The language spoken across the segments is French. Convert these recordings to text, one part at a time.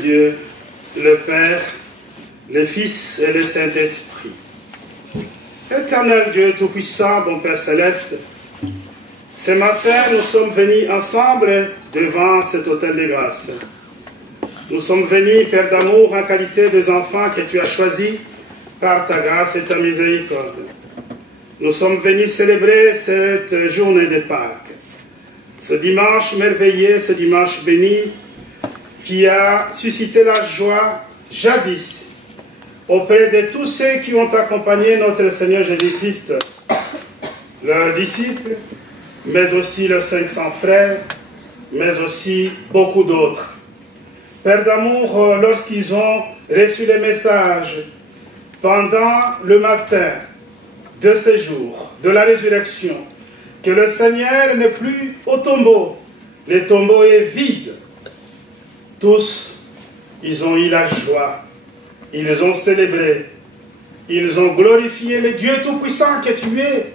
Dieu, le Père, le Fils et le Saint-Esprit. Éternel Dieu Tout-Puissant, bon Père Céleste, ce matin, nous sommes venus ensemble devant cet autel de grâce. Nous sommes venus, Père d'amour, en qualité d'enfants que tu as choisis par ta grâce et ta miséricorde. Nous sommes venus célébrer cette journée de Pâques, ce dimanche merveilleux, ce dimanche béni, qui a suscité la joie jadis auprès de tous ceux qui ont accompagné notre Seigneur Jésus-Christ, leurs disciples, mais aussi leurs 500 frères, mais aussi beaucoup d'autres. Père d'amour, lorsqu'ils ont reçu les messages pendant le matin de ce jour, de la résurrection, que le Seigneur n'est plus au tombeau, le tombeau est vide. Tous, ils ont eu la joie, ils ont célébré, ils ont glorifié le Dieu Tout-Puissant que tu es.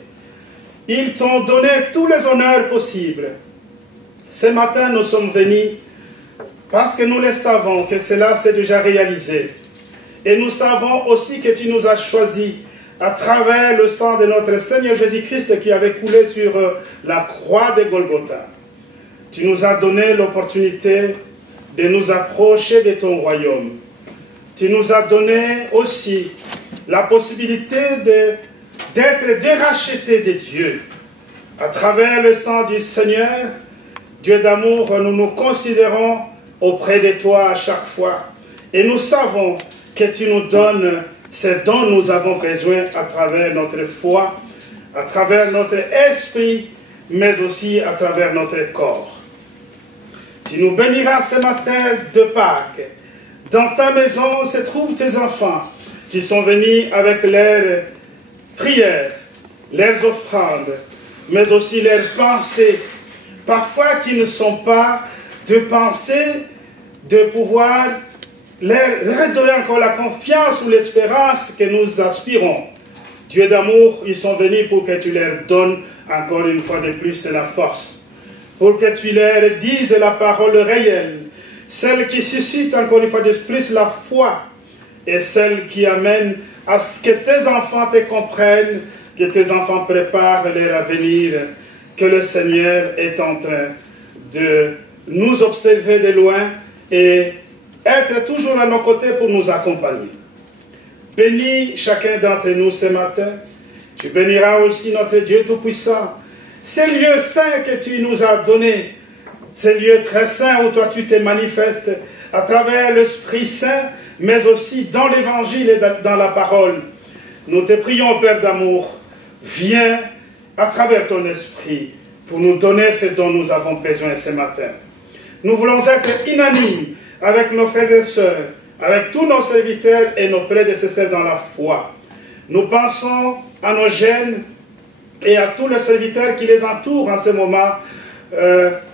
Ils t'ont donné tous les honneurs possibles. Ce matin, nous sommes venus parce que nous le savons que cela s'est déjà réalisé. Et nous savons aussi que tu nous as choisis à travers le sang de notre Seigneur Jésus-Christ qui avait coulé sur la croix de Golgotha. Tu nous as donné l'opportunité de nous approcher de ton royaume. Tu nous as donné aussi la possibilité d'être dérachetés de Dieu. À travers le sang du Seigneur, Dieu d'amour, nous nous considérons auprès de toi à chaque fois. Et nous savons que tu nous donnes ce dont nous avons besoin à travers notre foi, à travers notre esprit, mais aussi à travers notre corps. Tu nous béniras ce matin de Pâques. Dans ta maison se trouvent tes enfants qui sont venus avec leurs prières, leurs offrandes, mais aussi leurs pensées, parfois qui ne sont pas de pensées de pouvoir leur donner encore la confiance ou l'espérance que nous aspirons. Dieu d'amour, ils sont venus pour que tu leur donnes encore une fois de plus la force, pour que tu leur dises la parole réelle, celle qui suscite encore une fois de plus la foi, et celle qui amène à ce que tes enfants te comprennent, que tes enfants préparent leur avenir, que le Seigneur est en train de nous observer de loin et être toujours à nos côtés pour nous accompagner. Bénis chacun d'entre nous ce matin. Tu béniras aussi notre Dieu Tout-Puissant. Ces lieux saints que tu nous as donnés, ces lieux très saints où toi tu te manifestes à travers l'Esprit Saint, mais aussi dans l'Évangile et dans la parole. Nous te prions, Père d'amour, viens à travers ton Esprit pour nous donner ce dont nous avons besoin ce matin. Nous voulons être unanimes avec nos frères et sœurs, avec tous nos serviteurs et nos prédécesseurs dans la foi. Nous pensons à nos jeunes et à tous les serviteurs qui les entourent en ce moment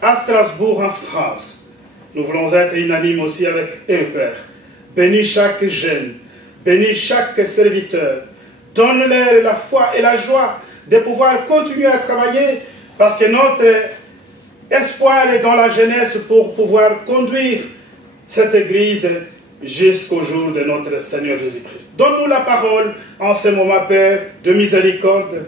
à Strasbourg, en France. Nous voulons être unanimes aussi avec eux, Père. Bénis chaque jeune, bénis chaque serviteur. Donne-leur la foi et la joie de pouvoir continuer à travailler parce que notre espoir est dans la jeunesse pour pouvoir conduire cette Église jusqu'au jour de notre Seigneur Jésus-Christ. Donne-nous la parole en ce moment, Père, de miséricorde.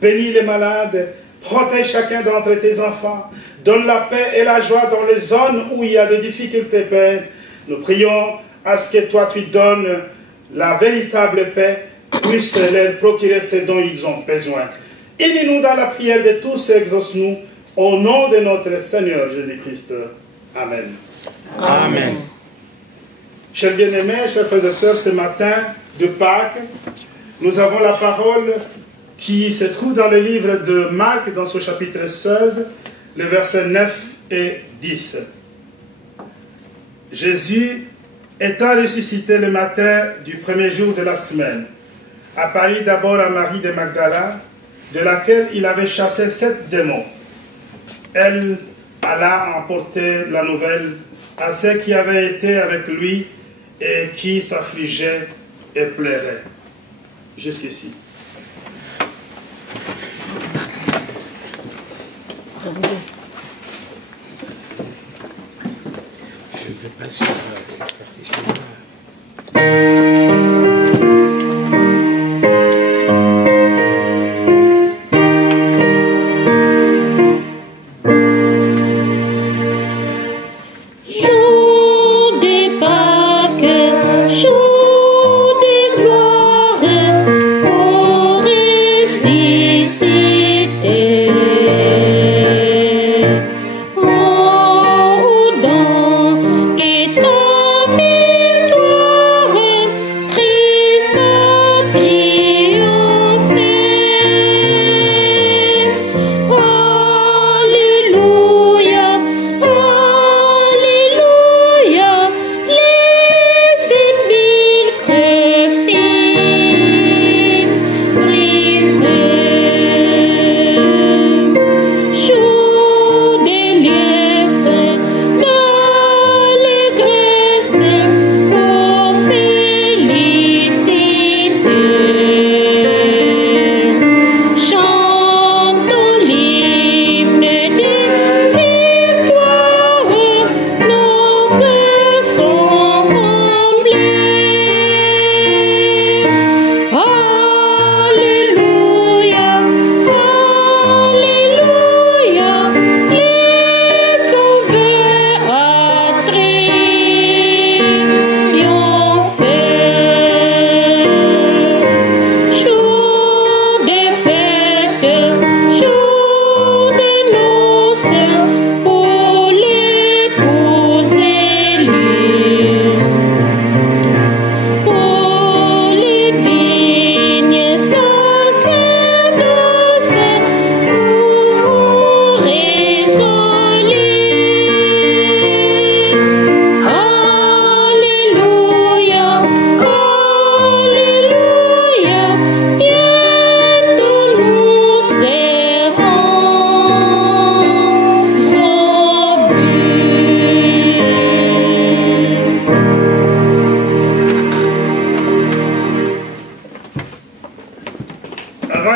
Bénis les malades, protège chacun d'entre tes enfants. Donne la paix et la joie dans les zones où il y a des difficultés, Père. Nous prions à ce que toi tu donnes la véritable paix, puisse leur procurer ce dont ils ont besoin. Unis-nous dans la prière de tous et exauce-nous au nom de notre Seigneur Jésus-Christ. Amen. Amen. Chers bien-aimés, chers frères et sœurs, ce matin de Pâques, nous avons la parole qui se trouve dans le livre de Marc, dans son chapitre 16, les versets 9 et 10. Jésus étant ressuscité le matin du premier jour de la semaine, apparut d'abord à Marie de Magdala, de laquelle il avait chassé 7 démons. Elle alla emporter la nouvelle à ceux qui avaient été avec lui et qui s'affligeaient et pleuraient. Jusqu'ici. n'étais pas sur cette partition-là.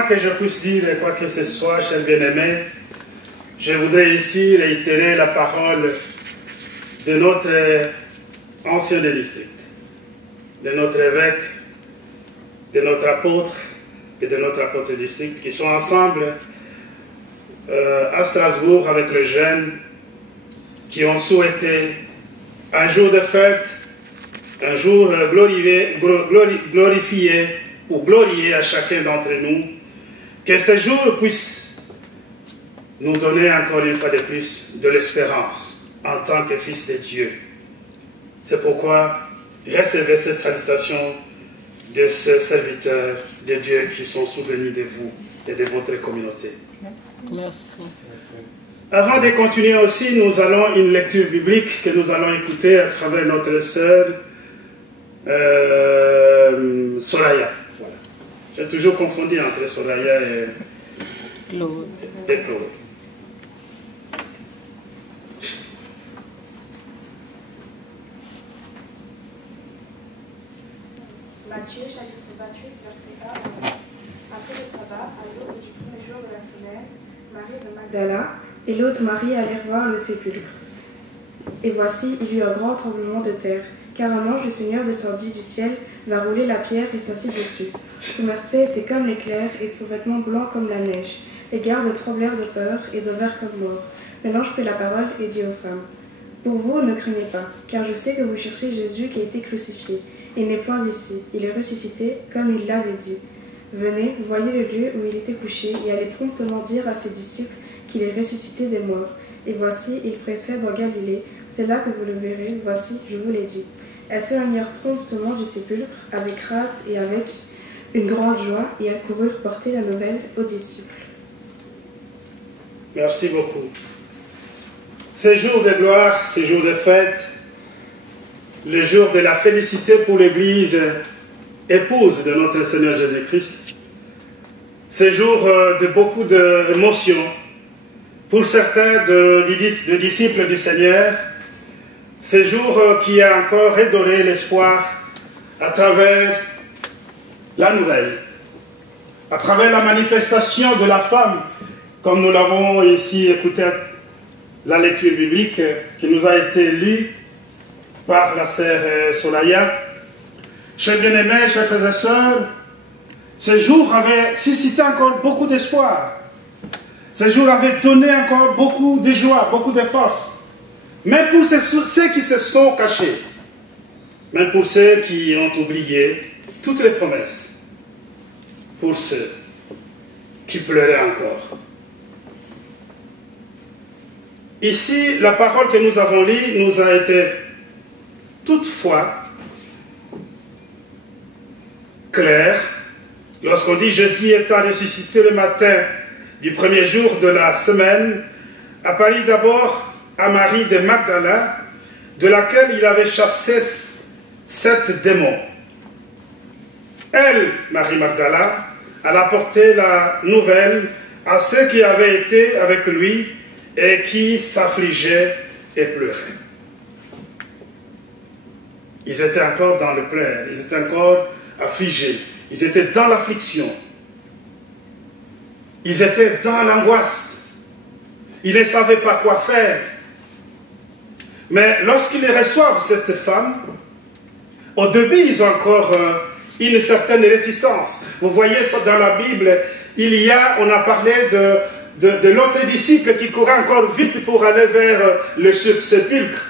Que je puisse dire quoi que ce soit, chers bien-aimés, je voudrais ici réitérer la parole de notre ancien des districts, de notre évêque, de notre apôtre et de notre apôtre district qui sont ensemble à Strasbourg avec les jeunes qui ont souhaité un jour de fête, un jour glorifié ou glorieux à chacun d'entre nous. Que ce jour puisse nous donner encore une fois de plus de l'espérance en tant que fils de Dieu. C'est pourquoi recevez cette salutation de ces serviteurs de Dieu qui sont souvenus de vous et de votre communauté. Merci. Avant de continuer aussi, nous allons une lecture biblique que nous allons écouter à travers notre sœur Soraya. J'ai toujours confondu entre Soraya et Chloé. Matthieu, chapitre 28, verset 1. Après le sabbat, à l'aube du premier jour de la semaine, Marie de Magdala et l'autre Marie allèrent voir le sépulcre. Et voici, il y eut un grand tremblement de terre, car un ange du Seigneur descendit du ciel, vint rouler la pierre et s'assit dessus. Son aspect était comme l'éclair et son vêtement blanc comme la neige. Les gardes tremblèrent de peur et devinrent comme morts. Mais l'ange prit la parole et dit aux femmes : Pour vous, ne craignez pas, car je sais que vous cherchez Jésus qui a été crucifié. Il n'est point ici, il est ressuscité, comme il l'avait dit. Venez, voyez le lieu où il était couché, et allez promptement dire à ses disciples qu'il est ressuscité des morts. Et voici, il précède en Galilée, c'est là que vous le verrez, voici, je vous l'ai dit. Elles s'éloignèrent promptement du sépulcre, avec crainte et avec une grande joie, et elles coururent porter la nouvelle aux disciples. Merci beaucoup. Ces jours de gloire, ces jours de fête, le jour de la félicité pour l'Église épouse de notre Seigneur Jésus-Christ, ces jours de beaucoup d'émotions, pour certains de disciples du Seigneur, ces jours qui a encore redonné l'espoir à travers la nouvelle, à travers la manifestation de la femme, comme nous l'avons ici écouté, la lecture biblique qui nous a été lue, par la sœur Solaya. Chers bien-aimés, chers frères et sœurs, ce jour avait suscité encore beaucoup d'espoir. Ce jour avait donné encore beaucoup de joie, beaucoup de force. Même pour ceux qui se sont cachés, même pour ceux qui ont oublié toutes les promesses, pour ceux qui pleuraient encore. Ici, la parole que nous avons lue nous a été toutefois claire. Lorsqu'on dit Jésus étant ressuscité le matin du premier jour de la semaine, apparut d'abord à Marie de Magdala, de laquelle il avait chassé 7 démons. Elle, Marie Magdala, elle apporté la nouvelle à ceux qui avaient été avec lui et qui s'affligeaient et pleuraient. Ils étaient encore dans le pleur, ils étaient encore affligés, ils étaient dans l'affliction, ils étaient dans l'angoisse, ils ne savaient pas quoi faire. Mais lorsqu'ils reçoivent cette femme, au début, ils ont encore une certaine réticence. Vous voyez ça dans la Bible, on a parlé de l'autre disciple qui courait encore vite pour aller vers le sépulcre.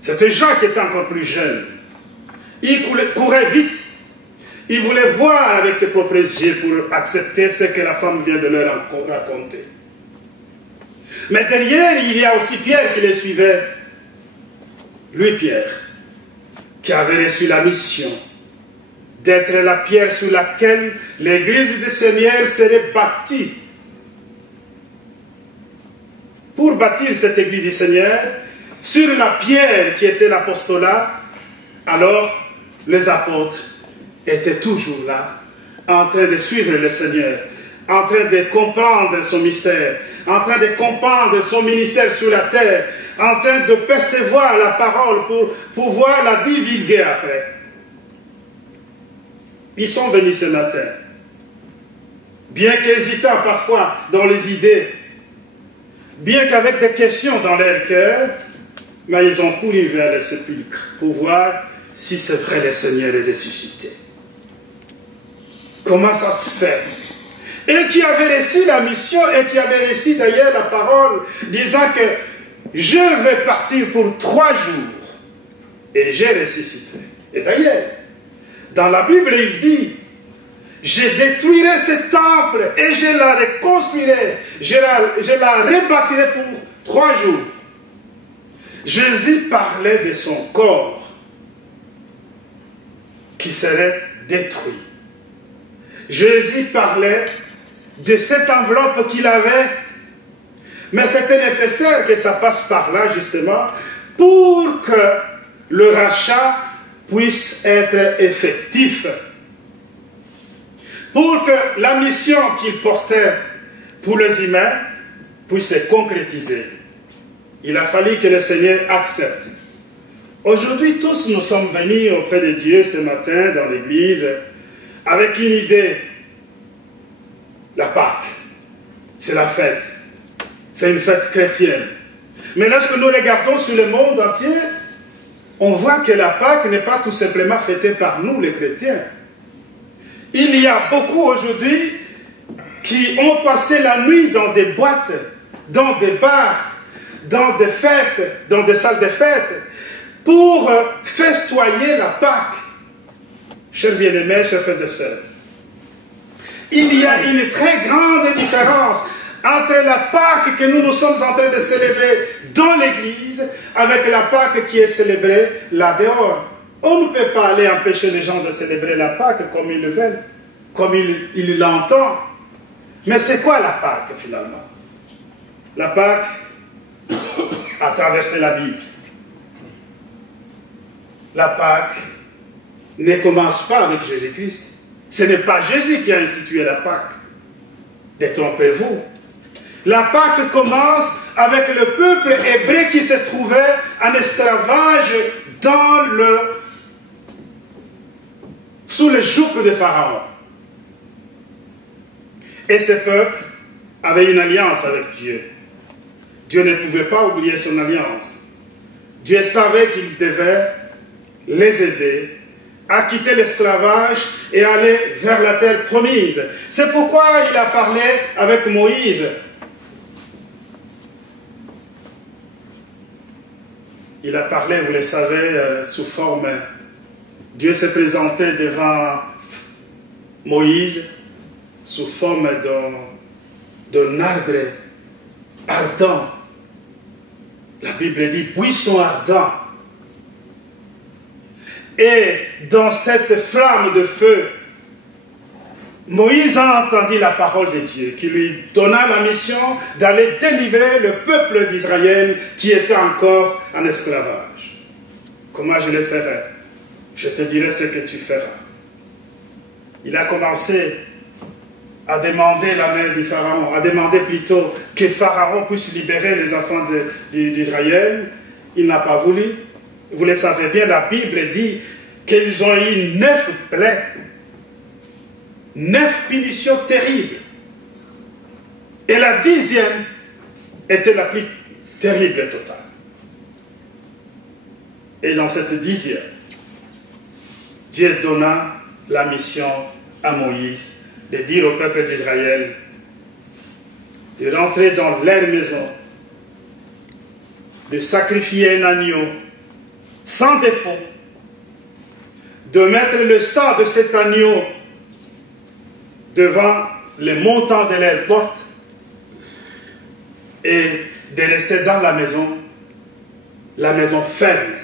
C'était Jean qui était encore plus jeune. Il courait vite. Il voulait voir avec ses propres yeux pour accepter ce que la femme vient de leur raconter. Mais derrière, il y a aussi Pierre qui les suivait. Lui, Pierre, qui avait reçu la mission d'être la pierre sur laquelle l'église du Seigneur serait bâtie. Pour bâtir cette église du Seigneur, sur la pierre qui était l'apostolat, alors les apôtres étaient toujours là, en train de suivre le Seigneur, en train de comprendre son mystère, en train de comprendre son ministère sur la terre, en train de percevoir la parole pour pouvoir la divulguer après. Ils sont venus ce matin, bien qu'hésitant parfois dans les idées, bien qu'avec des questions dans leur cœur, mais ils ont couru vers le sépulcre pour voir si c'est vrai le Seigneur est ressuscité. Comment ça se fait? Et qui avait reçu la mission et qui avait reçu d'ailleurs la parole disant que je vais partir pour 3 jours et j'ai ressuscité. Et d'ailleurs, dans la Bible, il dit, je détruirai ce temple et je la reconstruirai, je la rebâtirai pour 3 jours. Jésus parlait de son corps qui serait détruit. Jésus parlait de cette enveloppe qu'il avait, mais c'était nécessaire que ça passe par là justement pour que le rachat puisse être effectif, pour que la mission qu'il portait pour les humains puisse se concrétiser. Il a fallu que le Seigneur accepte. Aujourd'hui, tous nous sommes venus auprès de Dieu ce matin dans l'église avec une idée. La Pâque, c'est la fête. C'est une fête chrétienne. Mais lorsque nous regardons sur le monde entier, on voit que la Pâque n'est pas tout simplement fêtée par nous, les chrétiens. Il y a beaucoup aujourd'hui qui ont passé la nuit dans des boîtes, dans des bars, dans des fêtes, dans des salles de fête, pour festoyer la Pâque. Chers bien-aimés, chers frères et sœurs, il y a une très grande différence entre la Pâque que nous sommes en train de célébrer dans l'église avec la Pâque qui est célébrée là dehors. On ne peut pas aller empêcher les gens de célébrer la Pâque comme ils le veulent, comme ils l'entendent. Mais c'est quoi la Pâque finalement? La Pâque a traversé la Bible. La Pâque ne commence pas avec Jésus-Christ. Ce n'est pas Jésus qui a institué la Pâque. Détrompez-vous. La Pâque commence avec le peuple hébreu qui se trouvait en esclavage sous le joug de Pharaon. Et ce peuple avait une alliance avec Dieu. Dieu ne pouvait pas oublier son alliance. Dieu savait qu'il devait les aider à quitter l'esclavage et aller vers la terre promise. C'est pourquoi il a parlé avec Moïse. Il a parlé, vous le savez, sous forme... Dieu s'est présenté devant Moïse sous forme d'un arbre ardent. La Bible dit buisson ardent. Et dans cette flamme de feu, Moïse a entendu la parole de Dieu qui lui donna la mission d'aller délivrer le peuple d'Israël qui était encore en esclavage. Comment je le ferai? Je te dirai ce que tu feras. Il a commencé à demander la main du Pharaon, à demander plutôt que Pharaon puisse libérer les enfants d'Israël. Il n'a pas voulu. Vous le savez bien, la Bible dit qu'ils ont eu 9 plaies, 9 punitions terribles. Et la 10e était la plus terrible totale. Et dans cette 10e, Dieu donna la mission à Moïse de dire au peuple d'Israël de rentrer dans leur maison, de sacrifier un agneau sans défaut, de mettre le sang de cet agneau devant les montants de leur porte et de rester dans la maison ferme.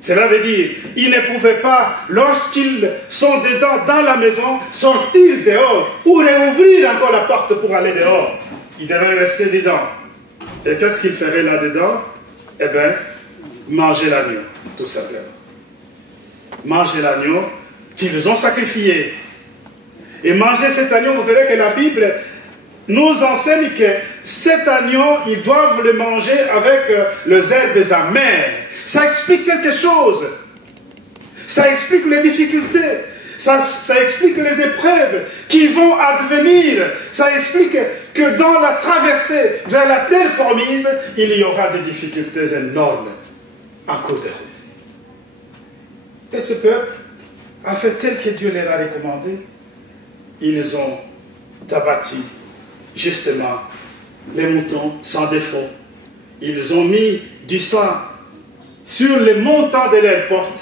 Cela veut dire, ils ne pouvaient pas, lorsqu'ils sont dedans, dans la maison, sortir dehors ou réouvrir encore la porte pour aller dehors. Ils devaient rester dedans. Et qu'est-ce qu'ils feraient là-dedans? Eh bien, manger l'agneau, tout simplement. Manger l'agneau qu'ils ont sacrifié. Et manger cet agneau, vous verrez que la Bible nous enseigne que cet agneau, ils doivent le manger avec les herbes amères. Ça explique quelque chose. Ça explique les difficultés. Ça explique les épreuves qui vont advenir. Ça explique que dans la traversée vers la terre promise, il y aura des difficultés énormes en cours de route. Et ce peuple a fait tel que Dieu leur a recommandé. Ils ont abattu justement les moutons sans défaut. Ils ont mis du sang sur les montants de leurs portes.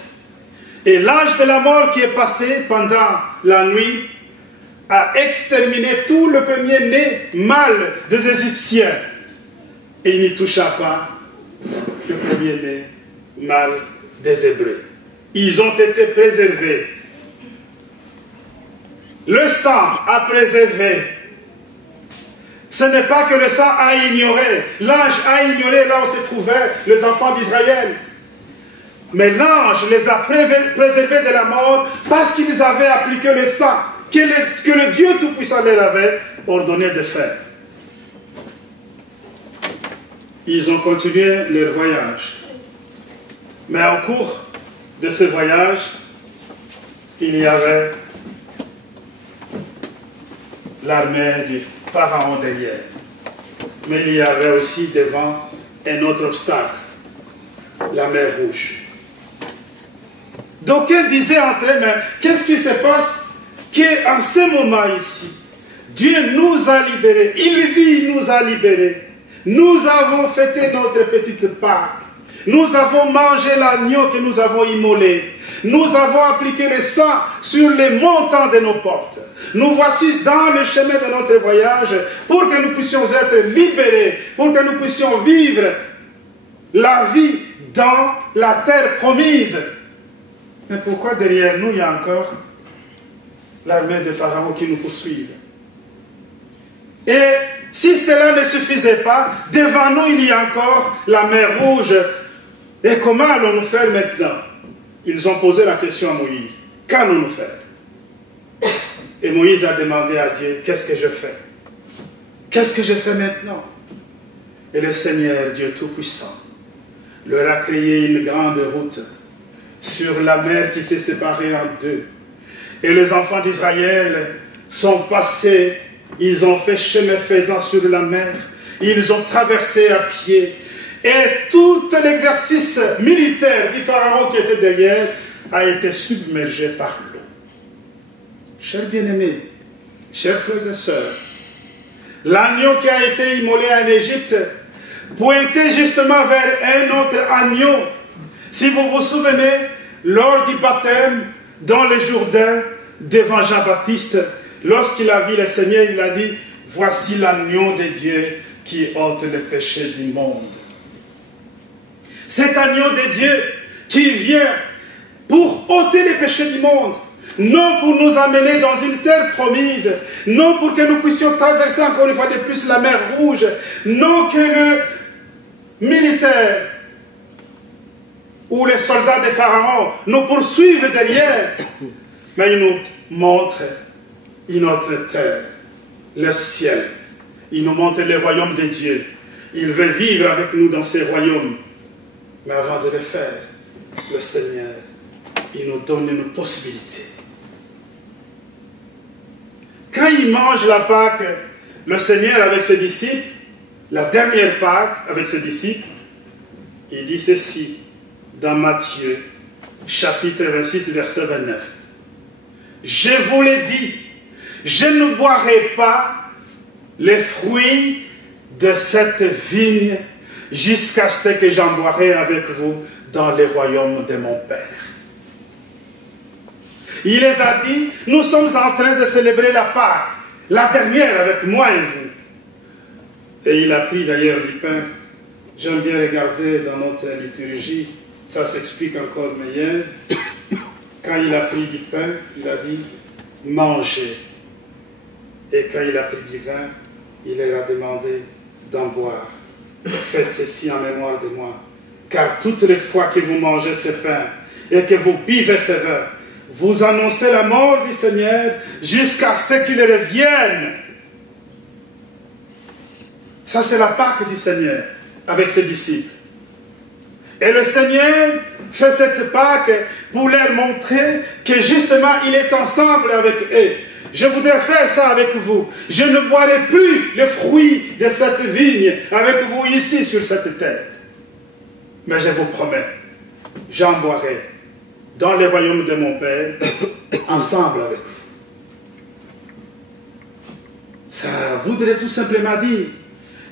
Et l'ange de la mort qui est passé pendant la nuit a exterminé tout le premier-né mâle des Égyptiens. Et il n'y toucha pas le premier-né mâle des Hébreux. Ils ont été préservés. Le sang a préservé. Ce n'est pas que le sang a ignoré. L'ange a ignoré là où se trouvaient les enfants d'Israël. Mais l'ange les a préservés de la mort parce qu'ils avaient appliqué le sang que le Dieu Tout-Puissant leur avait ordonné de faire. Ils ont continué leur voyage. Mais au cours de ce voyage, il y avait l'armée du Pharaon derrière. Mais il y avait aussi devant un autre obstacle, la mer Rouge. D'aucuns disaient entre eux, mais qu'est-ce qui se passe qu'en ce moment ici, Dieu nous a libérés. Il dit, il nous a libérés. Nous avons fêté notre petite Pâque. Nous avons mangé l'agneau que nous avons immolé. Nous avons appliqué le sang sur les montants de nos portes. Nous voici dans le chemin de notre voyage pour que nous puissions être libérés, pour que nous puissions vivre la vie dans la terre promise. Mais pourquoi derrière nous, il y a encore l'armée de Pharaon qui nous poursuit? Et si cela ne suffisait pas, devant nous, il y a encore la mer Rouge. Et comment allons-nous faire maintenant? Ils ont posé la question à Moïse. Qu'allons-nous faire? Et Moïse a demandé à Dieu, qu'est-ce que je fais? Qu'est-ce que je fais maintenant? Et le Seigneur, Dieu Tout-Puissant, leur a créé une grande route sur la mer qui s'est séparée en deux. Et les enfants d'Israël sont passés, ils ont fait chemin faisant sur la mer, ils ont traversé à pied. Et tout l'exercice militaire du Pharaon qui était derrière a été submergé par l'eau. Chers bien-aimés, chers frères et sœurs, l'agneau qui a été immolé en Égypte pointait justement vers un autre agneau. Si vous vous souvenez, lors du baptême, dans le Jourdain, devant Jean-Baptiste, lorsqu'il a vu le Seigneur, il a dit, « Voici l'agneau de Dieu qui ôte les péchés du monde. » Cet agneau de Dieu qui vient pour ôter les péchés du monde, non pour nous amener dans une terre promise, non pour que nous puissions traverser encore une fois de plus la mer Rouge, non que le militaire ou les soldats de Pharaon nous poursuivent derrière, mais il nous montre une autre terre, le ciel. Il nous montre le royaume de Dieu. Il veut vivre avec nous dans ces royaumes. Mais avant de le faire, le Seigneur, il nous donne une possibilité. Quand il mange la Pâque, le Seigneur avec ses disciples, la dernière Pâque avec ses disciples, il dit ceci dans Matthieu, chapitre 26, verset 29. « Je vous l'ai dit, je ne boirai pas les fruits de cette vigne jusqu'à ce que j'en boirai avec vous dans le royaume de mon Père. » Il les a dit, nous sommes en train de célébrer la Pâque, la dernière avec moi et vous. Et il a pris d'ailleurs du pain. J'aime bien regarder dans notre liturgie, ça s'explique encore meilleur. Quand il a pris du pain, il a dit, mangez. Et quand il a pris du vin, il leur a demandé d'en boire. Faites ceci en mémoire de moi. Car toutes les fois que vous mangez ce pain et que vous buvez ce vin, vous annoncez la mort du Seigneur jusqu'à ce qu'il revienne. Ça, c'est la Pâque du Seigneur avec ses disciples. Et le Seigneur fait cette Pâque pour leur montrer que justement, il est ensemble avec eux. Je voudrais faire ça avec vous. Je ne boirai plus les fruits de cette vigne avec vous ici sur cette terre. Mais je vous promets, j'en boirai dans le royaume de mon Père, ensemble avec vous. Ça voudrait tout simplement dire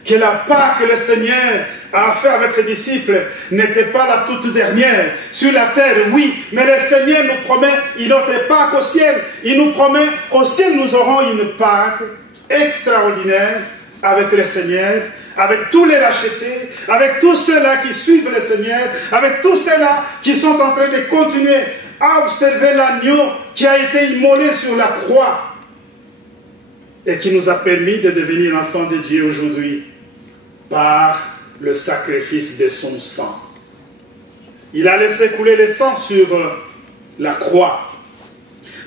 que la Pâque que le Seigneur a fait avec ses disciples n'était pas la toute dernière. Sur la terre, oui, mais le Seigneur nous promet une autre Pâque au ciel. Il nous promet qu'au ciel, nous aurons une Pâque extraordinaire avec le Seigneur, avec tous les rachetés, avec tous ceux-là qui suivent le Seigneur, avec tous ceux-là qui sont en train de continuer à observer l'agneau qui a été immolé sur la croix et qui nous a permis de devenir enfants de Dieu aujourd'hui par le sacrifice de son sang. Il a laissé couler le sang sur la croix,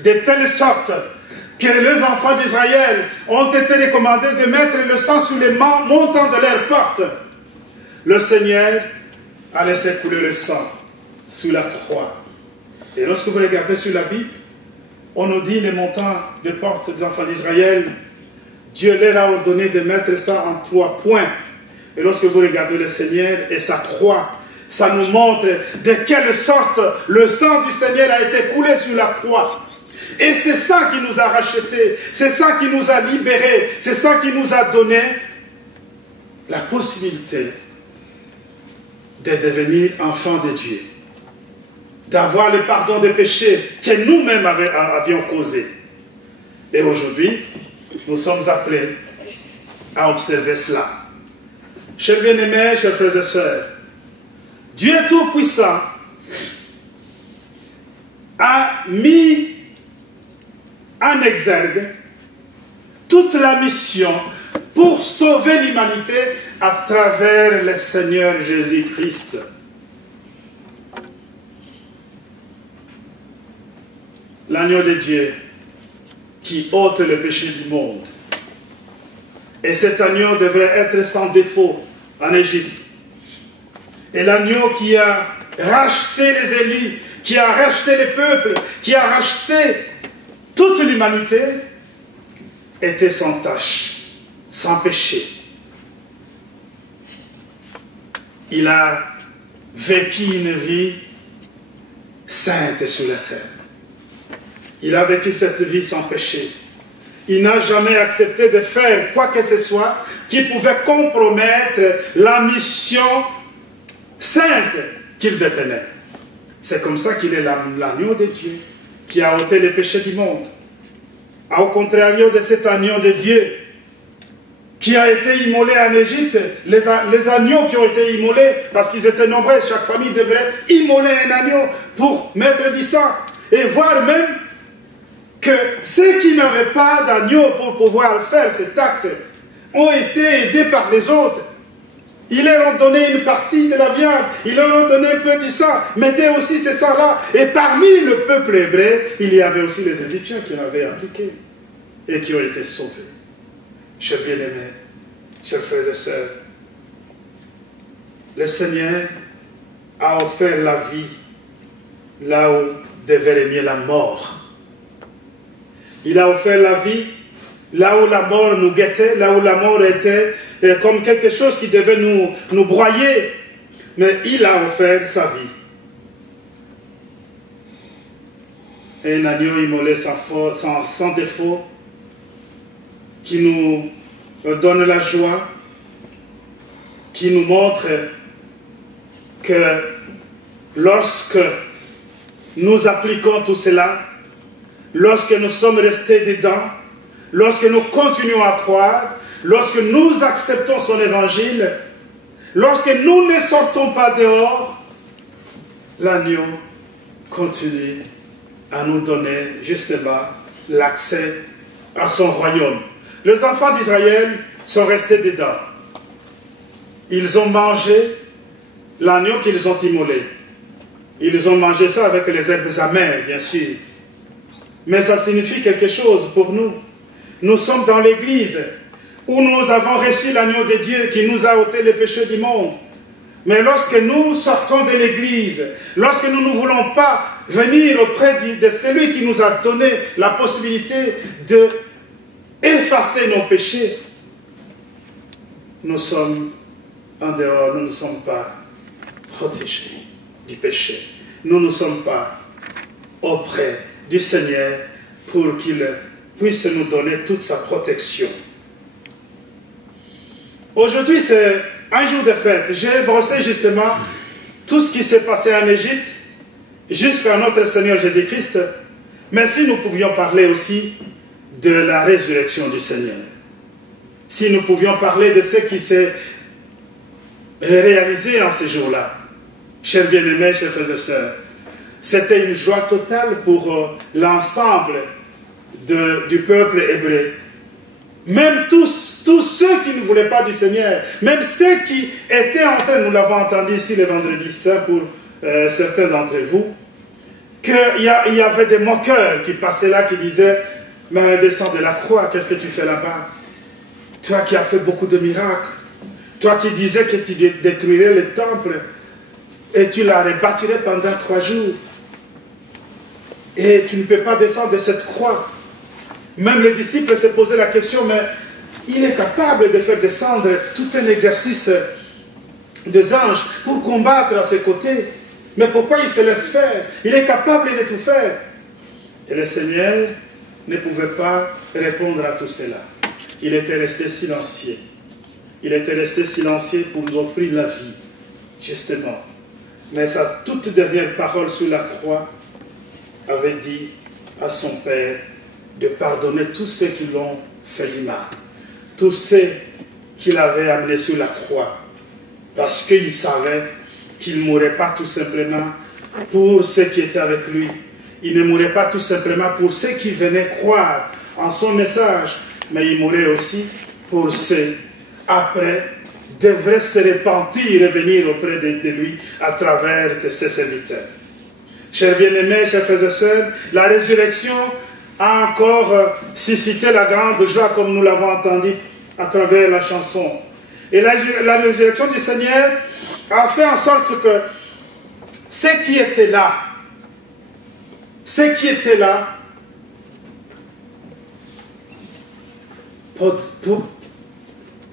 de telle sorte que les enfants d'Israël ont été recommandés de mettre le sang sur les montants de leurs portes. Le Seigneur a laissé couler le sang sur la croix. Et lorsque vous regardez sur la Bible, on nous dit les montants des portes des enfants d'Israël, Dieu leur a ordonné de mettre ça en 3 points. Et lorsque vous regardez le Seigneur et sa croix, ça nous montre de quelle sorte le sang du Seigneur a été coulé sur la croix. Et c'est ça qui nous a rachetés, c'est ça qui nous a libérés, c'est ça qui nous a donné la possibilité de devenir enfants de Dieu, d'avoir le pardon des péchés que nous-mêmes avions causés. Et aujourd'hui, nous sommes appelés à observer cela. Chers bien-aimés, chers frères et sœurs, Dieu Tout-Puissant a mis en exergue toute la mission pour sauver l'humanité à travers le Seigneur Jésus-Christ. L'agneau de Dieu qui ôte le péché du monde. Et cet agneau devrait être sans défaut en Égypte. Et l'agneau qui a racheté les élus, qui a racheté les peuples, qui a racheté toute l'humanité, était sans tache, sans péché. il a vécu une vie sainte sur la terre. Il a vécu cette vie sans péché. Il n'a jamais accepté de faire quoi que ce soit qui pouvait compromettre la mission sainte qu'il détenait. C'est comme ça qu'il est l'agneau de Dieu qui a ôté les péchés du monde. Au contraire de cet agneau de Dieu qui a été immolé en Égypte, les agneaux qui ont été immolés, parce qu'ils étaient nombreux, chaque famille devrait immoler un agneau pour mettre du sang. Et voir même que ceux qui n'avaient pas d'agneau pour pouvoir faire cet acte ont été aidés par les autres. Ils leur ont donné une partie de la viande, ils leur ont donné un peu du sang, mettez aussi ce sang-là. Et parmi le peuple hébreu, il y avait aussi les Égyptiens qui l'avaient appliqué et qui ont été sauvés. Chers bien-aimés, chers frères et sœurs, le Seigneur a offert la vie là où devait régner la mort. Il a offert la vie là où la mort nous guettait, là où la mort était comme quelque chose qui devait nous broyer. Mais il a offert sa vie. Un agneau immolé sans défaut, qui nous donne la joie, qui nous montre que lorsque nous appliquons tout cela, lorsque nous sommes restés dedans, lorsque nous continuons à croire, lorsque nous acceptons son évangile, lorsque nous ne sortons pas dehors, l'agneau continue à nous donner justement l'accès à son royaume. Les enfants d'Israël sont restés dedans. Ils ont mangé l'agneau qu'ils ont immolé. Ils ont mangé ça avec les herbes amères, bien sûr. Mais ça signifie quelque chose pour nous. Nous sommes dans l'église où nous avons reçu l'agneau de Dieu qui nous a ôté les péchés du monde. Mais lorsque nous sortons de l'église, lorsque nous ne voulons pas venir auprès de celui qui nous a donné la possibilité de effacer nos péchés, nous sommes en dehors, nous ne sommes pas protégés du péché. Nous ne sommes pas auprès du Seigneur pour qu'il puisse nous donner toute sa protection. Aujourd'hui, c'est un jour de fête. J'ai brossé justement tout ce qui s'est passé en Égypte jusqu'à notre Seigneur Jésus-Christ. Mais si nous pouvions parler aussi de la résurrection du Seigneur, si nous pouvions parler de ce qui s'est réalisé en ces jours-là, chers bien-aimés, chers frères et sœurs, c'était une joie totale pour l'ensemble du peuple hébreu. Même tous ceux qui ne voulaient pas du Seigneur, même ceux qui étaient en train, nous l'avons entendu ici le vendredi saint pour certains d'entre vous, qu'il y avait des moqueurs qui passaient là, qui disaient « Mais descends de la croix, qu'est-ce que tu fais là-bas? Toi qui as fait beaucoup de miracles, toi qui disais que tu détruirais le temple et tu la rebâtirais pendant 3 jours. Et tu ne peux pas descendre de cette croix. » Même les disciples se posaient la question, mais il est capable de faire descendre tout un exercice des anges pour combattre à ses côtés. Mais pourquoi il se laisse faire? Il est capable de tout faire. Et le Seigneur ne pouvait pas répondre à tout cela. Il était resté silencieux. Il était resté silencieux pour nous offrir la vie, justement. Mais sa toute dernière parole sur la croix avait dit à son Père de pardonner tous ceux qui l'ont fait du mal, tous ceux qu'il avait amenés sur la croix, parce qu'il savait qu'il ne mourrait pas tout simplement pour ceux qui étaient avec lui. Il ne mourrait pas tout simplement pour ceux qui venaient croire en son message, mais il mourrait aussi pour ceux, après, devraient se repentir et venir auprès de lui à travers de ses serviteurs. Chers bien-aimés, chers frères et sœurs, la résurrection a encore suscité la grande joie comme nous l'avons entendu à travers la chanson. Et la résurrection du Seigneur a fait en sorte que ceux qui étaient là,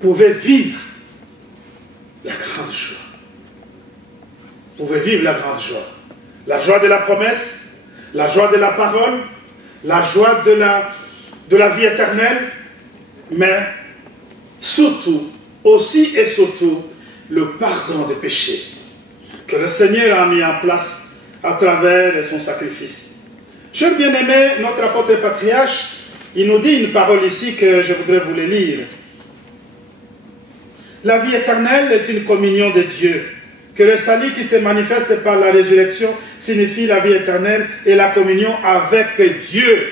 pouvaient vivre la grande joie. pouvez vivre la grande joie. La joie de la promesse, la joie de la parole, la joie de la vie éternelle, mais surtout, aussi et surtout, le pardon des péchés que le Seigneur a mis en place à travers son sacrifice. Chers bien-aimés, notre apôtre patriarche, il nous dit une parole ici que je voudrais vous les lire. La vie éternelle est une communion de Dieu, que le salut qui se manifeste par la résurrection signifie la vie éternelle et la communion avec Dieu.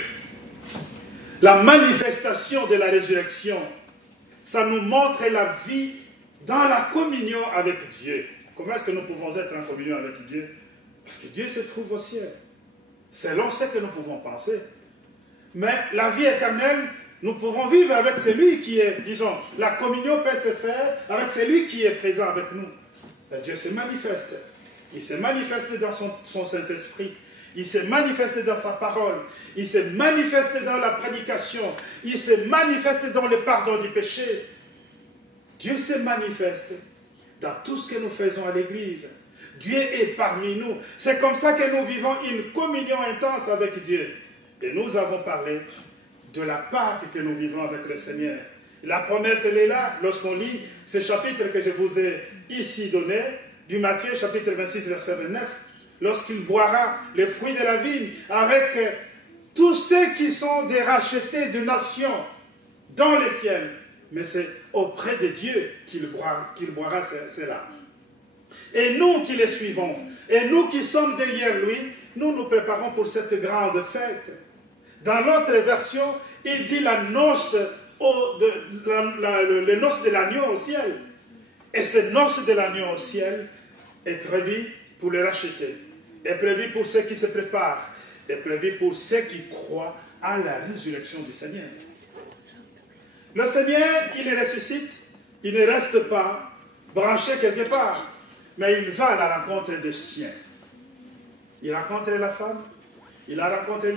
La manifestation de la résurrection, ça nous montre la vie dans la communion avec Dieu. Comment est-ce que nous pouvons être en communion avec Dieu? Parce que Dieu se trouve au ciel. Selon ce que nous pouvons penser. Mais la vie éternelle, nous pouvons vivre avec celui qui est, disons, la communion peut se faire avec celui qui est présent avec nous. Et Dieu se manifeste. Il se manifeste dans son Saint-Esprit. Il se manifeste dans sa parole. Il se manifeste dans la prédication. Il se manifeste dans le pardon du péché. Dieu se manifeste dans tout ce que nous faisons à l'Église. Dieu est parmi nous. C'est comme ça que nous vivons une communion intense avec Dieu. Et nous avons parlé de la Pâque que nous vivons avec le Seigneur. La promesse, elle est là. Lorsqu'on lit ce chapitre que je vous ai ici donné, du Matthieu, chapitre 26, verset 29, lorsqu'il boira les fruits de la vigne avec tous ceux qui sont des rachetés de nations dans le ciel. Mais c'est auprès de Dieu qu'il boira cela. Et nous qui les suivons, et nous qui sommes derrière lui, nous nous préparons pour cette grande fête. Dans l'autre version, il dit la noce, le noce de l'agneau au ciel. Et ce noce de l'agneau au ciel est prévu pour les racheter, est prévu pour ceux qui se préparent, est prévu pour ceux qui croient à la résurrection du Seigneur. Le Seigneur, il ressuscite, il ne reste pas branché quelque part, mais il va à la rencontre des siens. Il a rencontré la femme, il a rencontré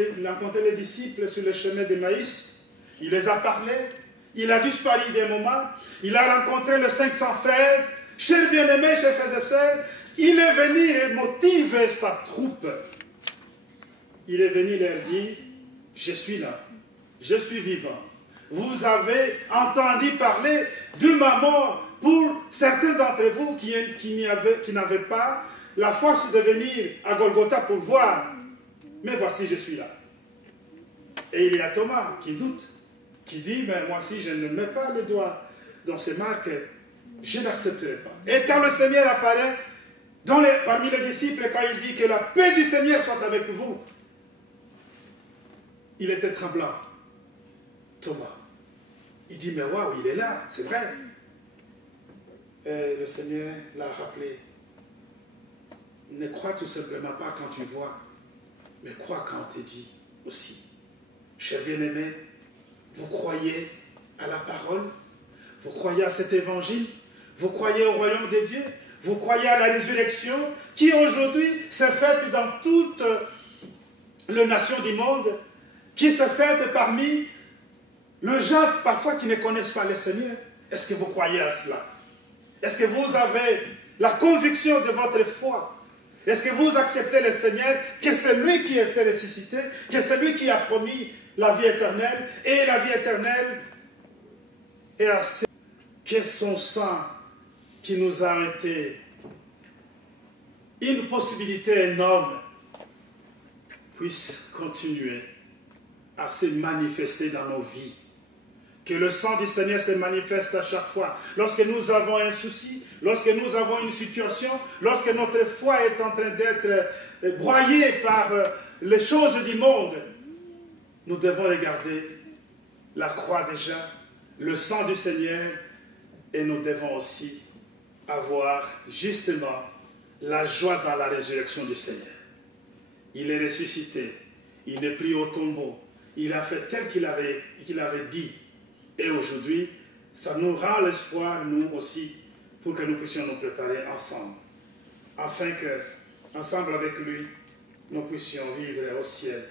les disciples sur le chemin d'Emmaüs, il les a parlé, il a disparu des moments, il a rencontré les 500 frères, chers bien-aimés, chers frères et sœurs, il est venu motiver sa troupe. Il est venu leur dire, je suis là, je suis vivant. Vous avez entendu parler de ma mort pour certains d'entre vous qui n'avaient pas la force de venir à Golgotha pour voir. Mais voici, je suis là. Et il y a Thomas qui doute, qui dit, mais moi si je ne mets pas les doigts dans ces marques, je n'accepterai pas. Et quand le Seigneur apparaît, parmi les disciples, quand il dit que la paix du Seigneur soit avec vous, il était tremblant. Thomas. Il dit, mais waouh, il est là, c'est vrai. Et le Seigneur l'a rappelé. Ne crois tout simplement pas quand tu vois, mais crois quand on te dit aussi. Chers bien-aimés, vous croyez à la parole? Vous croyez à cet évangile? Vous croyez au royaume de Dieu? Vous croyez à la résurrection qui aujourd'hui se fête dans toutes les nations du monde, qui se fête parmi les gens parfois qui ne connaissent pas le Seigneur? Est-ce que vous croyez à cela? Est-ce que vous avez la conviction de votre foi? Est-ce que vous acceptez le Seigneur, que c'est lui qui était ressuscité, que c'est lui qui a promis la vie éternelle, et la vie éternelle est assez, que son sang qui nous a été une possibilité énorme puisse continuer à se manifester dans nos vies. Que le sang du Seigneur se manifeste à chaque fois. Lorsque nous avons un souci, lorsque nous avons une situation, lorsque notre foi est en train d'être broyée par les choses du monde, nous devons regarder la croix déjà, le sang du Seigneur, et nous devons aussi avoir justement la joie dans la résurrection du Seigneur. Il est ressuscité, il n'est plus au tombeau, il a fait tel qu'il avait dit. Et aujourd'hui, ça nous rend l'espoir, nous aussi, pour que nous puissions nous préparer ensemble, afin que, ensemble avec lui, nous puissions vivre au ciel,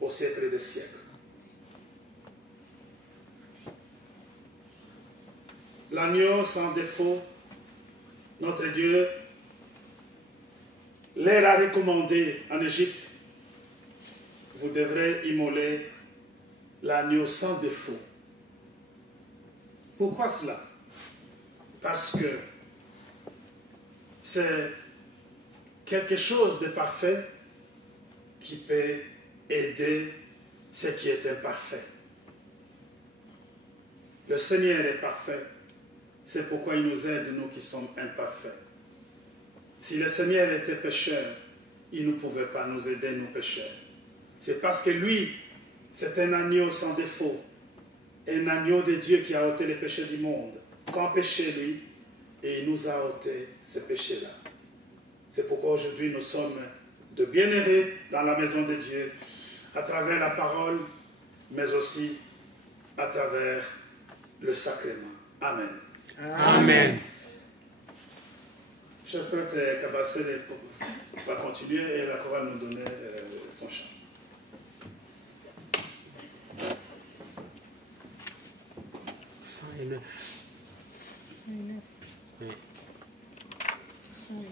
au siècle des siècles. L'agneau sans défaut, notre Dieu, leur a recommandé en Égypte, vous devrez immoler l'agneau sans défaut. Pourquoi cela? Parce que c'est quelque chose de parfait qui peut aider ce qui est imparfait. Le Seigneur est parfait, c'est pourquoi il nous aide, nous qui sommes imparfaits. Si le Seigneur était pécheur, il ne pouvait pas nous aider, nous pécheurs. C'est parce que lui, c'est un agneau sans défaut, un agneau de Dieu qui a ôté les péchés du monde, sans péché lui, et il nous a ôté ces péchés-là. C'est pourquoi aujourd'hui nous sommes de bienheureux dans la maison de Dieu, à travers la parole, mais aussi à travers le sacrement. Amen. Amen. Cher prêtre Kabassé va continuer et la chorale nous donner son chant. Cent et neuf. 109. Oui. 109.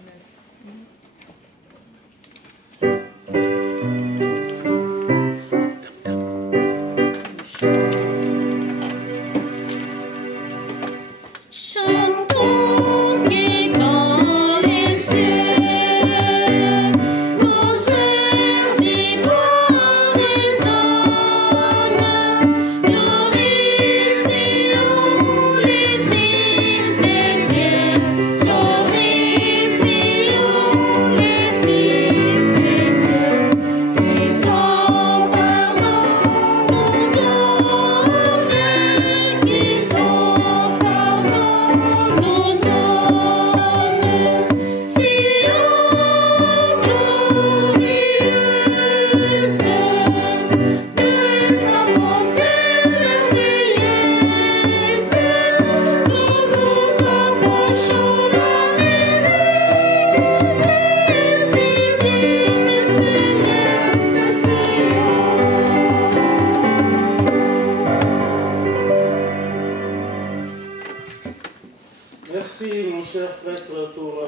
Merci mon cher prêtre pour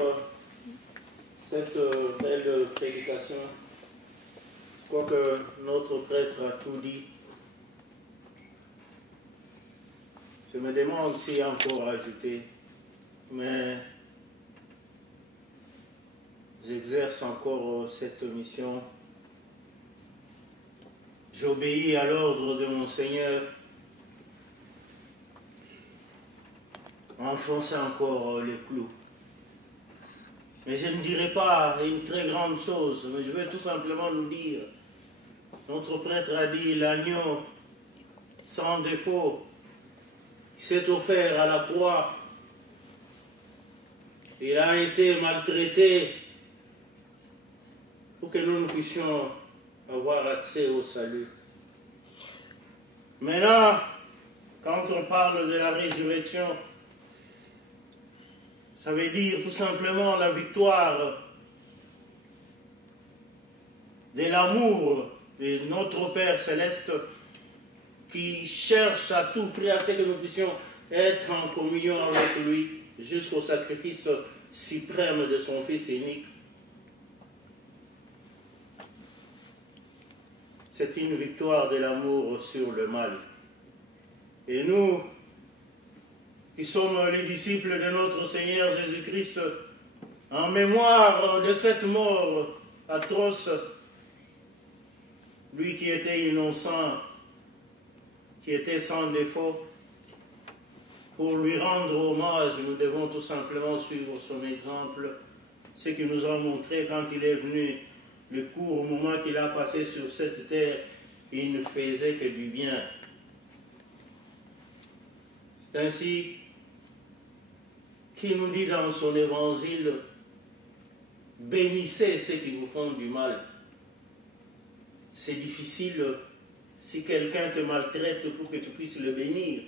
cette belle prédication. Je crois que notre prêtre a tout dit. Je me demande s'il y a encore à ajouter, mais j'exerce encore cette mission. J'obéis à l'ordre de mon Seigneur. Enfoncer encore les clous. Mais je ne dirai pas une très grande chose, mais je vais tout simplement nous dire, notre prêtre a dit, l'agneau sans défaut s'est offert à la croix. Il a été maltraité pour que nous puissions avoir accès au salut. Maintenant, quand on parle de la résurrection, ça veut dire tout simplement la victoire de l'amour de notre Père Céleste qui cherche à tout prix à ce que nous puissions être en communion avec lui jusqu'au sacrifice suprême de son Fils unique. C'est une victoire de l'amour sur le mal. Et nous, qui sommes les disciples de notre Seigneur Jésus-Christ, en mémoire de cette mort atroce, lui qui était innocent, qui était sans défaut, pour lui rendre hommage, nous devons tout simplement suivre son exemple, ce qu'il nous a montré quand il est venu, le court moment qu'il a passé sur cette terre, il ne faisait que du bien. C'est ainsi qu'il nous dit dans son évangile, bénissez ceux qui vous font du mal. C'est difficile si quelqu'un te maltraite pour que tu puisses le bénir.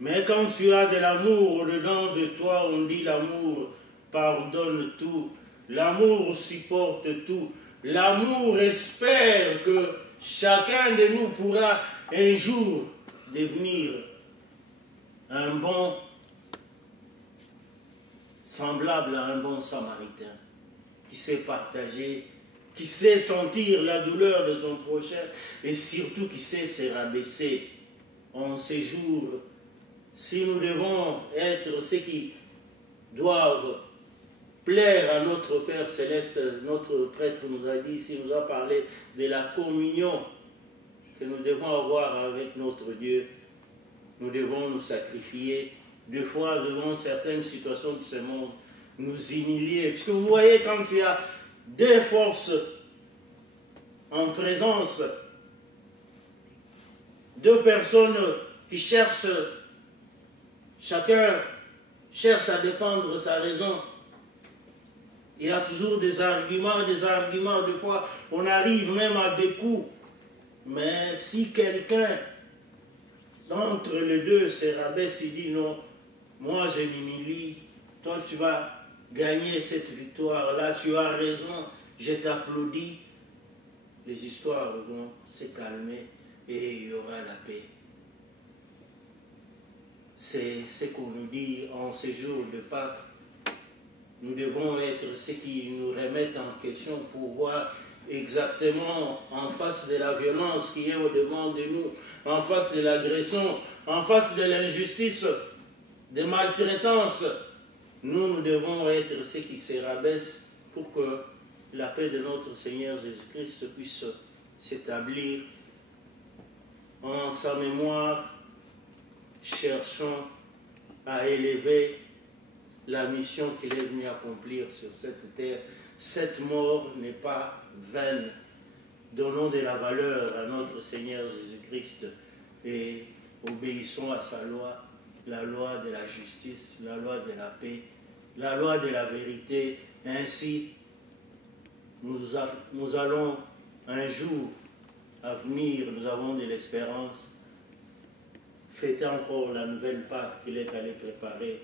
Mais quand tu as de l'amour au-dedans de toi, on dit l'amour pardonne tout, l'amour supporte tout, l'amour espère que chacun de nous pourra un jour devenir un bon semblable à un bon samaritain. qui sait partager, qui sait sentir la douleur de son prochain et surtout qui sait se rabaisser en ces jours. Si nous devons être ceux qui doivent plaire à notre Père Céleste, notre prêtre nous a dit, s'il nous a parlé de la communion que nous devons avoir avec notre Dieu, nous devons nous sacrifier, des fois devant certaines situations de ce monde, nous humilier. Parce que vous voyez, quand il y a deux forces en présence, deux personnes qui cherchent, chacun cherche à défendre sa raison, il y a toujours des arguments, des fois on arrive même à des coups. Mais si quelqu'un d'entre les deux se rabaisse, il dit non, moi je m'humilie, toi tu vas gagner cette victoire-là, tu as raison, je t'applaudis, les histoires vont se calmer et il y aura la paix. C'est ce qu'on nous dit en ces jours de Pâques. Nous devons être ceux qui nous remettent en question pour voir exactement en face de la violence qui est au-devant de nous, en face de l'agression, en face de l'injustice, des maltraitances. Nous devons être ceux qui se rabaissent pour que la paix de notre Seigneur Jésus-Christ puisse s'établir. En sa mémoire, cherchons à élever la mission qu'il est venu accomplir sur cette terre. Cette mort n'est pas vaine. Donnons de la valeur à notre Seigneur Jésus-Christ et obéissons à sa loi, la loi de la justice, la loi de la paix, la loi de la vérité. Ainsi, nous allons un jour à venir, nous avons de l'espérance, fêter encore la nouvelle Pâque qu'il est allé préparer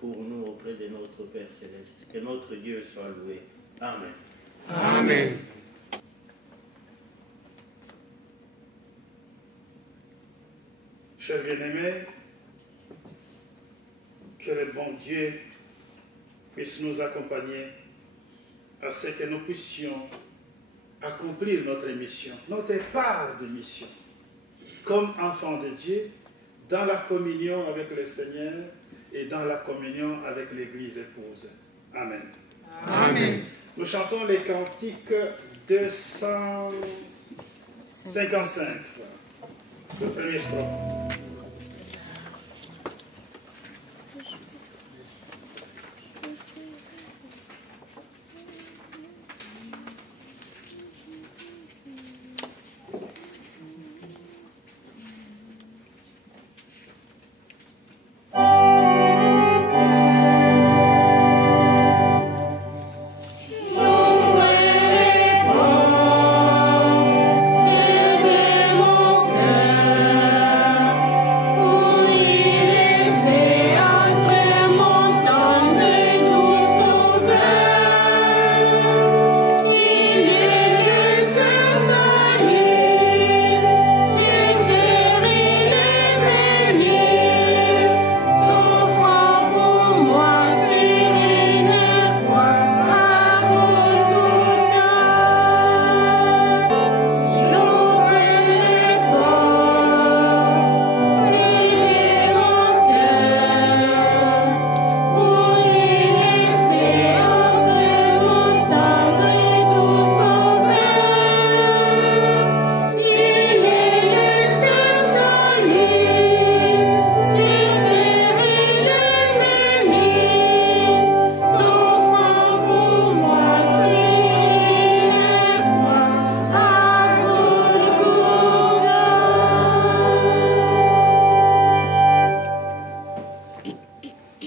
pour nous auprès de notre Père Céleste. Que notre Dieu soit loué. Amen. Amen. Chers bien-aimés, que le bon Dieu puisse nous accompagner à ce que nous puissions accomplir notre mission, notre part de mission, comme enfants de Dieu, dans la communion avec le Seigneur et dans la communion avec l'Église épouse. Amen. Amen. Nous chantons les cantiques 255. Le premier strophe.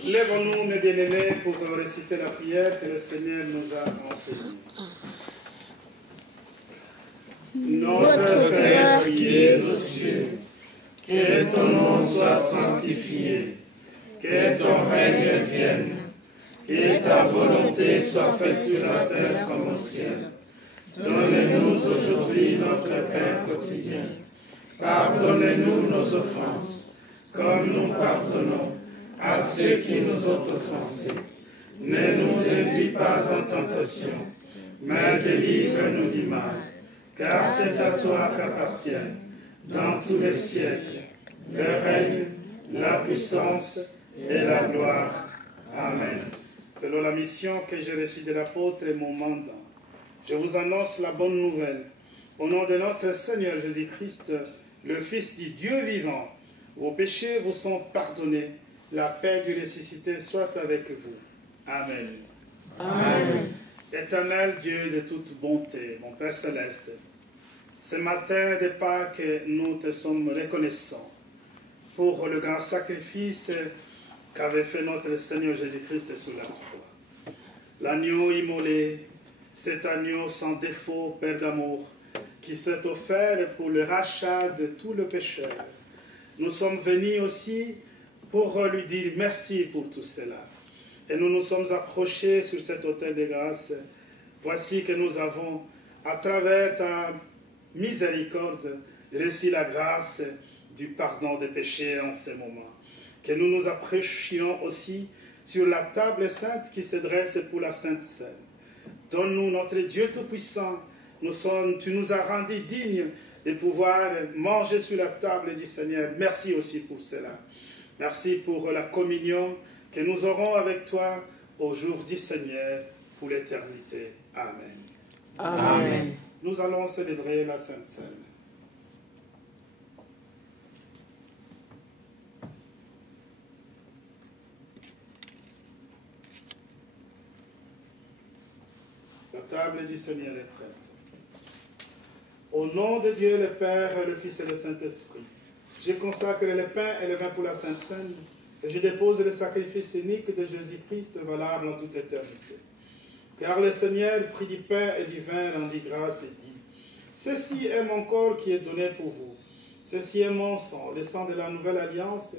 Lèvons-nous, mes bien-aimés, pour réciter la prière que le Seigneur nous a enseignée. Notre Père qui es aux cieux, que ton nom soit sanctifié, que ton règne vienne, que ta volonté soit faite sur la terre comme au ciel. Donne-nous aujourd'hui notre pain quotidien. Pardonne-nous nos offenses, comme nous pardonnons à ceux qui nous ont offensés. Ne nous induis pas en tentation, mais délivre-nous du mal. Car c'est à toi qu'appartiennent, dans tous les siècles, le règne, la puissance et la gloire. Amen. Selon la mission que j'ai reçue de l'apôtre et mon mandat, je vous annonce la bonne nouvelle. Au nom de notre Seigneur Jésus-Christ, le Fils du Dieu vivant, vos péchés vous sont pardonnés. La paix du ressuscité soit avec vous. Amen. Amen. Éternel Dieu de toute bonté, mon Père céleste, ce matin de Pâques, nous te sommes reconnaissants pour le grand sacrifice qu'avait fait notre Seigneur Jésus-Christ sur la croix. L'agneau immolé, cet agneau sans défaut, Père d'amour, qui s'est offert pour le rachat de tout le pécheur. Nous sommes venus aussi pour lui dire merci pour tout cela. Et nous nous sommes approchés sur cet autel de grâce. Voici que nous avons, à travers ta miséricorde, reçu la grâce du pardon des péchés en ce moment. Que nous nous approchions aussi sur la table sainte qui se dresse pour la Sainte Seine. Donne-nous, notre Dieu Tout-Puissant, tu nous as rendus dignes de pouvoir manger sur la table du Seigneur. Merci aussi pour cela. Merci pour la communion que nous aurons avec toi au jour du Seigneur pour l'éternité. Amen. Amen. Nous allons célébrer la Sainte Seine. La table du Seigneur est prête. Au nom de Dieu, le Père, le Fils et le Saint-Esprit, je consacre le pain et le vin pour la Sainte Seine et je dépose le sacrifice unique de Jésus-Christ valable en toute éternité. Car le Seigneur prit du pain et du vin, rendit grâce et dit, « Ceci est mon corps qui est donné pour vous. Ceci est mon sang, le sang de la nouvelle alliance,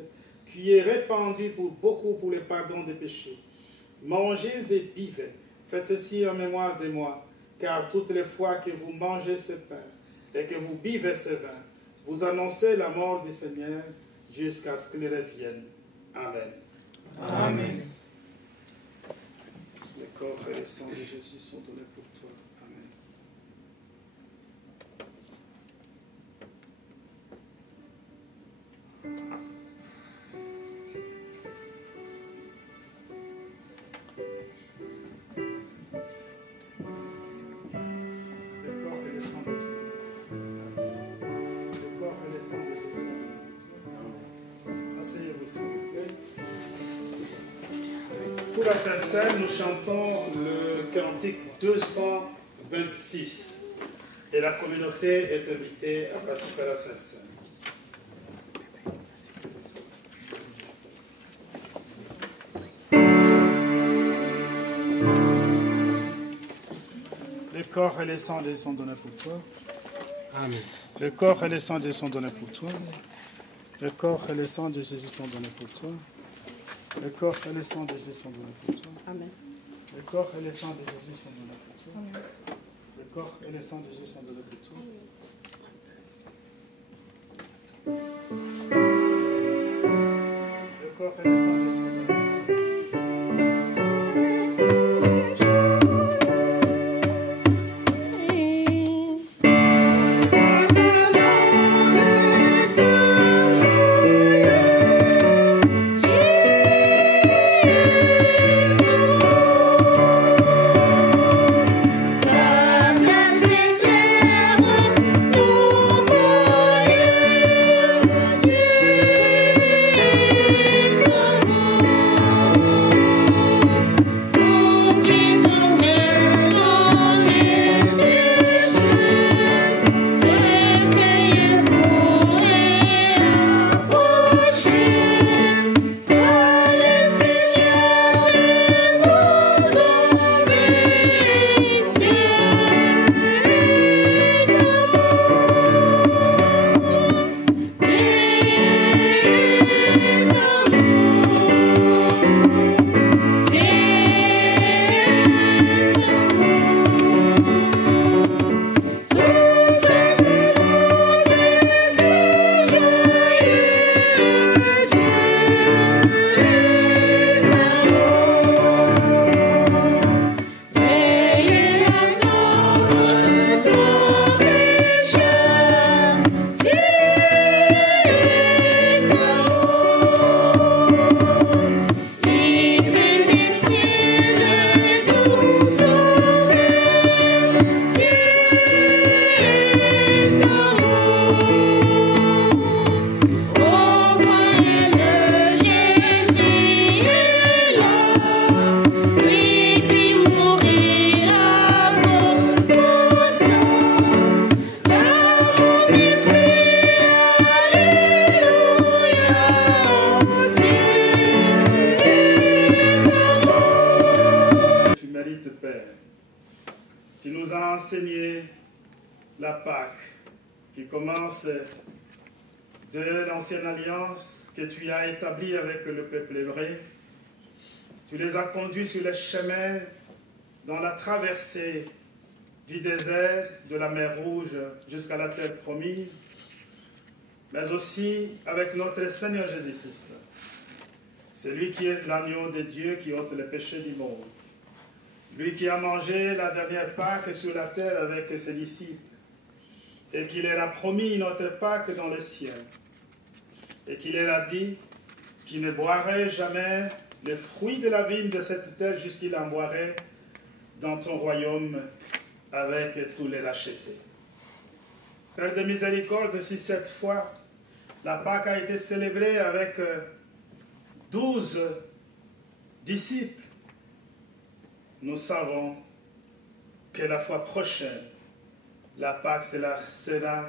qui est répandu pour beaucoup pour le pardon des péchés. Mangez et buvez. Faites ceci en mémoire de moi, car toutes les fois que vous mangez ce pain et que vous buvez ce vin, vous annoncez la mort du Seigneur jusqu'à ce qu'il revienne. Amen. Amen. Le corps et le sang de Jésus sont donnés pour toi. Amen. Le corps et le sang de Jésus. Le corps et le sang de Jésus. Asseyez-vous, s'il vous plaît. Pour la Sainte Seine, nous chantons le cantique 226 et la communauté est invitée à participer à la Sainte Seine. Le corps et le sang de Jésus sont donnés pour toi. Amen. Le corps et le sang de Jésus sont donnés pour toi. Le corps et le sang de Jésus sont donnés pour toi. Le corps et le sang de Jésus sont donnés pour toi. Amen. Le corps et le sang de Jésus sont donnés pour toi. Le corps et le sang de Jésus sont donnés pour toi. Le corps et le sang de Jésus sont donnés pour toi. Dieu la Pâque, qui commence de l'ancienne alliance que tu as établie avec le peuple hébreu. Tu les as conduits sur le chemin dans la traversée du désert, de la mer Rouge jusqu'à la terre promise, mais aussi avec notre Seigneur Jésus-Christ. C'est lui qui est l'agneau de Dieu qui ôte le péché du monde. Lui qui a mangé la dernière Pâque sur la terre avec ses disciples et qui leur a promis notre Pâque dans le ciel. Et qui leur a dit qu'il ne boirait jamais le fruit de la vigne de cette terre jusqu'il en boirait dans ton royaume avec tous les rachetés. Père de miséricorde, si cette fois la Pâque a été célébrée avec 12 disciples, nous savons que la fois prochaine, la Pâque sera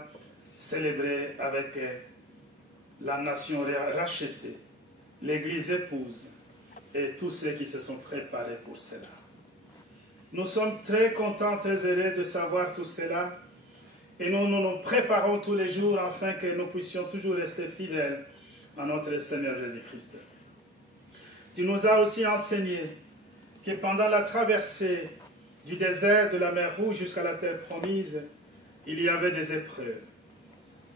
célébrée avec la nation rachetée, l'Église épouse et tous ceux qui se sont préparés pour cela. Nous sommes très contents, très heureux de savoir tout cela et nous nous préparons tous les jours afin que nous puissions toujours rester fidèles à notre Seigneur Jésus-Christ. Tu nous as aussi enseigné que pendant la traversée du désert de la mer Rouge jusqu'à la terre promise, il y avait des épreuves,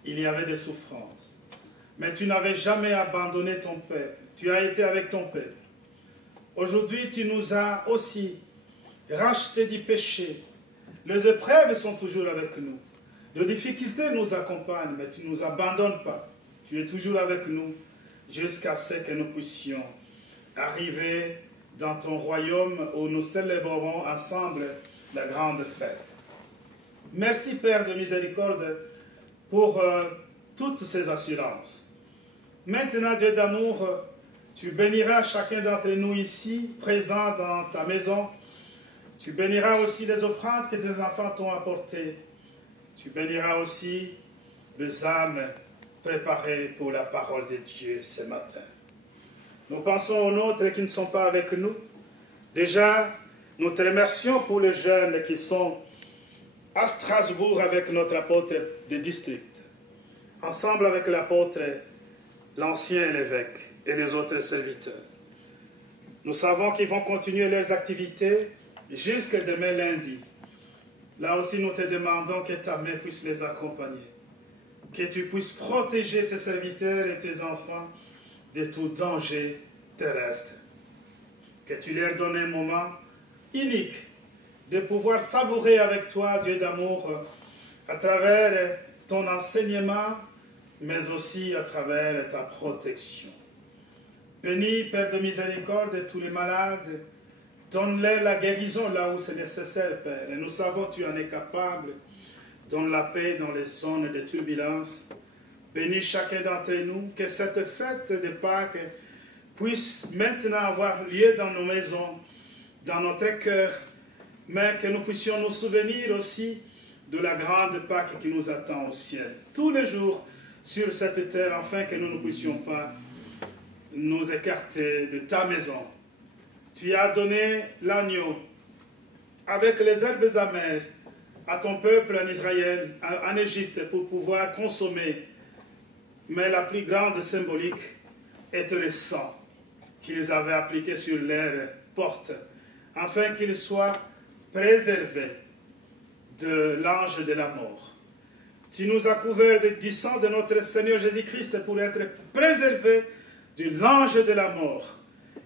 il y avait des souffrances. Mais tu n'avais jamais abandonné ton peuple, tu as été avec ton peuple. Aujourd'hui, tu nous as aussi rachetés du péché. Les épreuves sont toujours avec nous. Les difficultés nous accompagnent, mais tu ne nous abandonnes pas. Tu es toujours avec nous jusqu'à ce que nous puissions arriver dans ton royaume où nous célébrerons ensemble la grande fête. Merci Père de miséricorde pour toutes ces assurances. Maintenant, Dieu d'amour, tu béniras chacun d'entre nous ici, présents dans ta maison. Tu béniras aussi les offrandes que tes enfants t'ont apportées. Tu béniras aussi les âmes préparées pour la parole de Dieu ce matin. Nous pensons aux nôtres qui ne sont pas avec nous. Déjà, nous te remercions pour les jeunes qui sont à Strasbourg avec notre apôtre de district, ensemble avec l'apôtre, l'ancien évêque et les autres serviteurs. Nous savons qu'ils vont continuer leurs activités jusqu'à demain lundi. Là aussi, nous te demandons que ta main puisse les accompagner, que tu puisses protéger tes serviteurs et tes enfants de tout danger terrestre, que tu leur donnes un moment unique de pouvoir savourer avec toi, Dieu d'amour, à travers ton enseignement, mais aussi à travers ta protection. Bénis, Père de miséricorde, tous les malades, donne-leur la guérison là où c'est nécessaire, Père. Et nous savons que tu en es capable. Donne la paix dans les zones de turbulence. Bénis chacun d'entre nous, que cette fête de Pâques puisse maintenant avoir lieu dans nos maisons, dans notre cœur, mais que nous puissions nous souvenir aussi de la grande Pâque qui nous attend au ciel, tous les jours sur cette terre, afin que nous ne puissions pas nous écarter de ta maison. Tu as donné l'agneau avec les herbes amères à ton peuple en Israël, en Égypte, pour pouvoir consommer. Mais la plus grande symbolique est le sang qu'ils avaient appliqué sur leurs portes, afin qu'ils soient préservés de l'ange de la mort. Tu nous as couverts du sang de notre Seigneur Jésus-Christ pour être préservés de l'ange de la mort.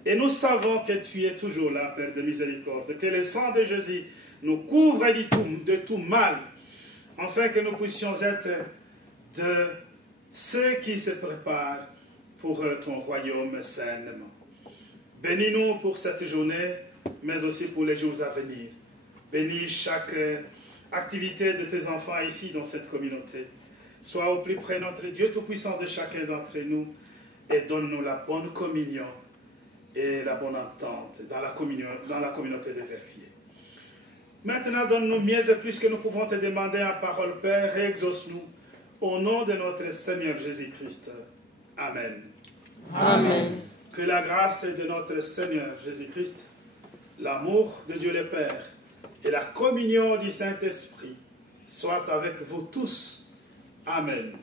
Et nous savons que tu es toujours là, Père de miséricorde, que le sang de Jésus nous couvre de tout mal, afin que nous puissions être de ceux qui se préparent pour ton royaume sainement. Bénis-nous pour cette journée, mais aussi pour les jours à venir. Bénis chaque activité de tes enfants ici dans cette communauté. Sois au plus près, notre Dieu Tout-Puissant, de chacun d'entre nous, et donne-nous la bonne communion et la bonne entente dans la communauté de Verviers. Maintenant, donne-nous mieux et plus que nous pouvons te demander en parole, Père, et exauce-nous au nom de notre Seigneur Jésus-Christ. Amen. Amen. Que la grâce de notre Seigneur Jésus-Christ, l'amour de Dieu le Père et la communion du Saint-Esprit soit avec vous tous. Amen.